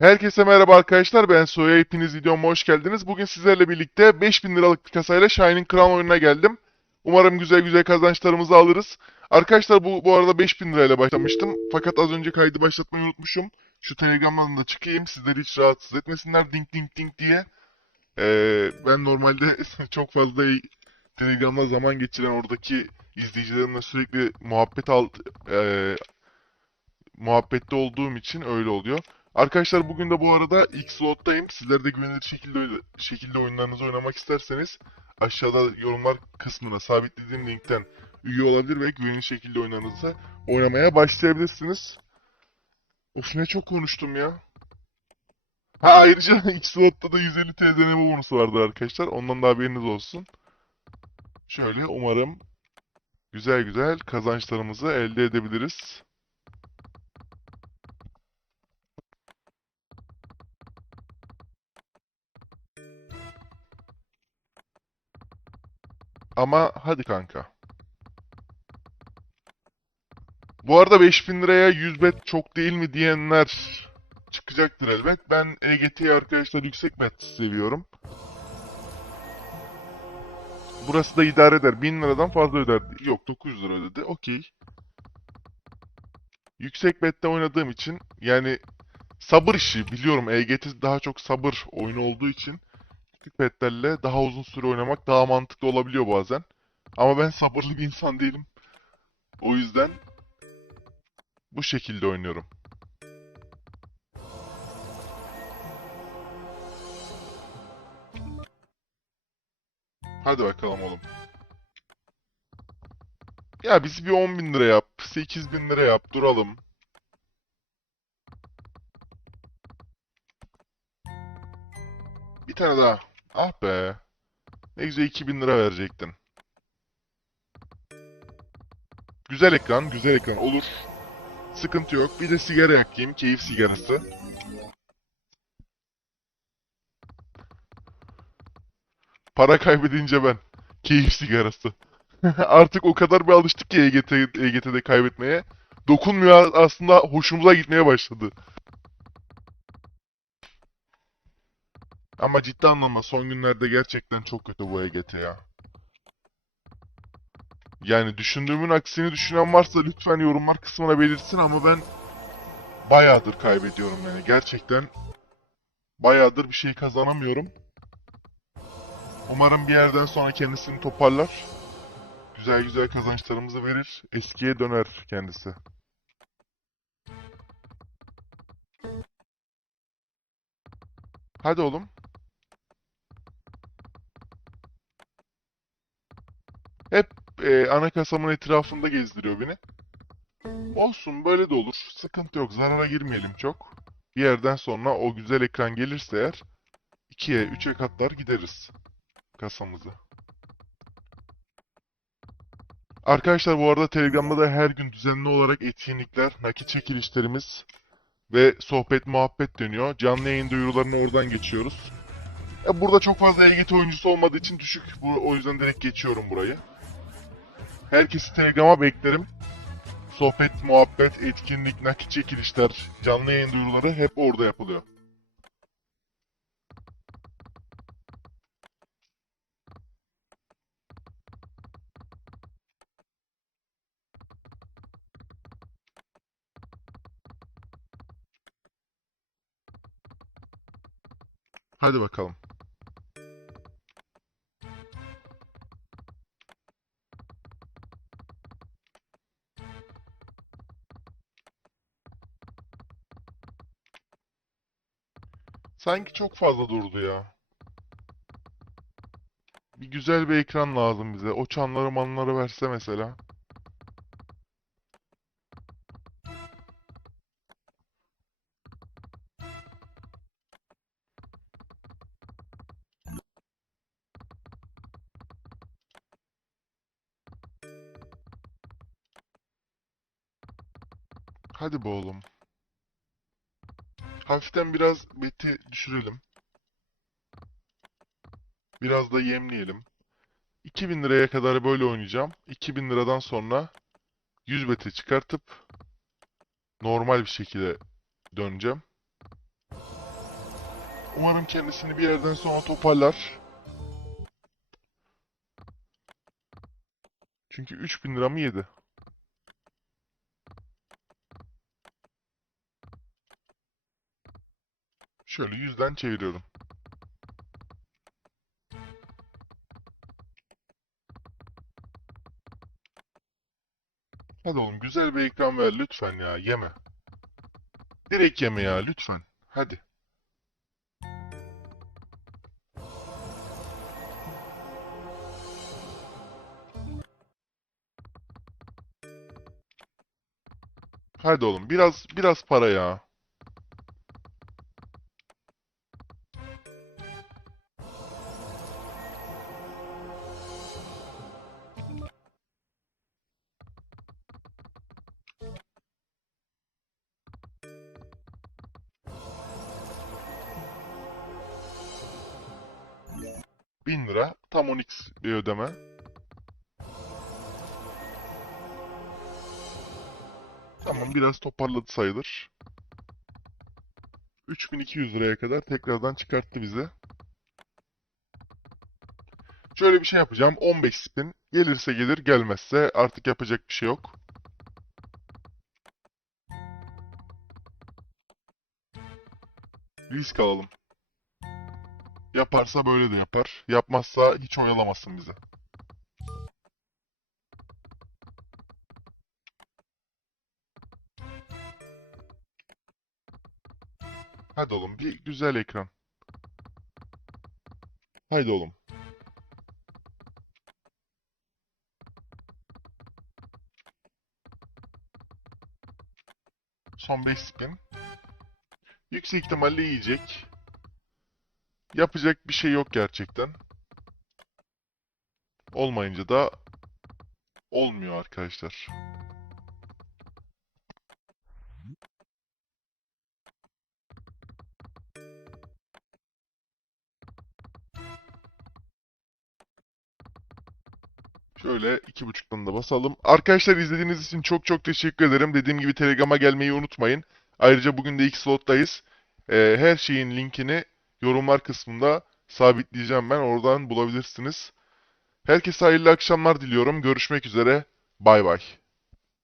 Herkese merhaba arkadaşlar ben Soya hepiniz videoma hoş geldiniz. Bugün sizlerle birlikte 5000 liralık bir kasayla Shining Crown oyununa geldim. Umarım güzel güzel kazançlarımızı alırız. Arkadaşlar bu, bu arada 5000 lirayla başlamıştım. Fakat az önce kaydı başlatmayı unutmuşum. Şu Telegram'dan da çıkayım sizleri hiç rahatsız etmesinler ding ding ding diye. Ee, ben normalde çok fazla Telegram'da zaman geçiren oradaki izleyicilerimle sürekli muhabbet al, e, muhabbette olduğum için öyle oluyor. Arkadaşlar bugün de bu arada ilk slottayım. Sizler de güvenilir şekilde şekilde oyunlarınızı oynamak isterseniz aşağıda yorumlar kısmına sabitlediğim linkten üye olabilir ve güvenilir şekilde oyunlarınızı oynamaya başlayabilirsiniz. Of ne çok konuştum ya. Ha ayrıca ilk slotta da 150 TL deneme bonusu vardı arkadaşlar. Ondan da haberiniz olsun. Şöyle umarım güzel güzel kazançlarımızı elde edebiliriz. Ama hadi kanka. Bu arada 5000 liraya 100 bet çok değil mi diyenler çıkacaktır elbet. Ben EGT'yi arkadaşlar yüksek bet seviyorum. Burası da idare eder. 1000 liradan fazla öder. Yok 900 lira ödedi. Okey. Yüksek bette oynadığım için yani sabır işi biliyorum. EGT daha çok sabır oyunu olduğu için küçük petlerle daha uzun süre oynamak daha mantıklı olabiliyor bazen. Ama ben sabırlı bir insan değilim. O yüzden bu şekilde oynuyorum. Hadi bakalım oğlum. Ya bizi bir 10 bin lira yap, 8 bin lira yap, duralım. Bir tane daha. Ah be. Ne güzel 2000 lira verecektin. Güzel ekran, güzel ekran olur. Sıkıntı yok. Bir de sigara yakayım, keyif sigarası. Para kaybedince ben. Keyif sigarası. Artık o kadar bir alıştık ki EGT, EGT'de kaybetmeye. Dokunmuyor aslında hoşumuza gitmeye başladı. Ama ciddi anlamda son günlerde gerçekten çok kötü bu EGT ya. Yani düşündüğümün aksini düşünen varsa lütfen yorumlar kısmına belirtsin ama ben bayağıdır kaybediyorum yani. Gerçekten bayağıdır bir şey kazanamıyorum. Umarım bir yerden sonra kendisini toparlar. Güzel güzel kazançlarımızı verir. Eskiye döner kendisi. Hadi oğlum. Hep e, ana kasamın etrafında gezdiriyor beni. Olsun böyle de olur. Sıkıntı yok. Zarara girmeyelim çok. Bir yerden sonra o güzel ekran gelirse eğer 2'ye 3'e katlar gideriz kasamızı. Arkadaşlar bu arada Telegram'da da her gün düzenli olarak etkinlikler, nakit çekilişlerimiz ve sohbet muhabbet dönüyor. Canlı yayın duyurularını oradan geçiyoruz. Ya burada çok fazla EGT oyuncusu olmadığı için düşük. O yüzden direkt geçiyorum burayı. Herkesi Telegram'a beklerim. Sohbet, muhabbet, etkinlik, nakit çekilişler, canlı yayın duyuruları hep orada yapılıyor. Hadi bakalım. Sanki çok fazla durdu ya. Bir güzel bir ekran lazım bize. O çanları manları verse mesela. Hadi be oğlum. Hafiften biraz beti düşürelim. Biraz da yemleyelim. 2000 liraya kadar böyle oynayacağım. 2000 liradan sonra 100 beti çıkartıp normal bir şekilde döneceğim. Umarım kendisini bir yerden sonra toparlar. Çünkü 3000 liramı yedi. Şöyle yüzden çeviriyorum. Hadi oğlum güzel bir ekran ver lütfen ya yeme. Direkt yeme ya lütfen. Hadi. Hadi oğlum biraz biraz para ya. Bin lira. Tam 10x bir ödeme. Tamam biraz toparladı sayılır. 3200 liraya kadar tekrardan çıkarttı bizi. Şöyle bir şey yapacağım. 15 spin. Gelirse gelir, gelmezse artık yapacak bir şey yok. Risk alalım. Yaparsa böyle de yapar. Yapmazsa hiç oyalamasın bize. Hadi oğlum bir güzel ekran. Haydi oğlum. Son 5 spin. Yüksek ihtimalle yiyecek. Yapacak bir şey yok gerçekten. Olmayınca da olmuyor arkadaşlar. Şöyle iki buçuktan da basalım. Arkadaşlar izlediğiniz için çok çok teşekkür ederim. Dediğim gibi Telegram'a gelmeyi unutmayın. Ayrıca bugün de ilk slottayız. Ee, her şeyin linkini yorumlar kısmında sabitleyeceğim ben. Oradan bulabilirsiniz. Herkese hayırlı akşamlar diliyorum. Görüşmek üzere. Bay bay.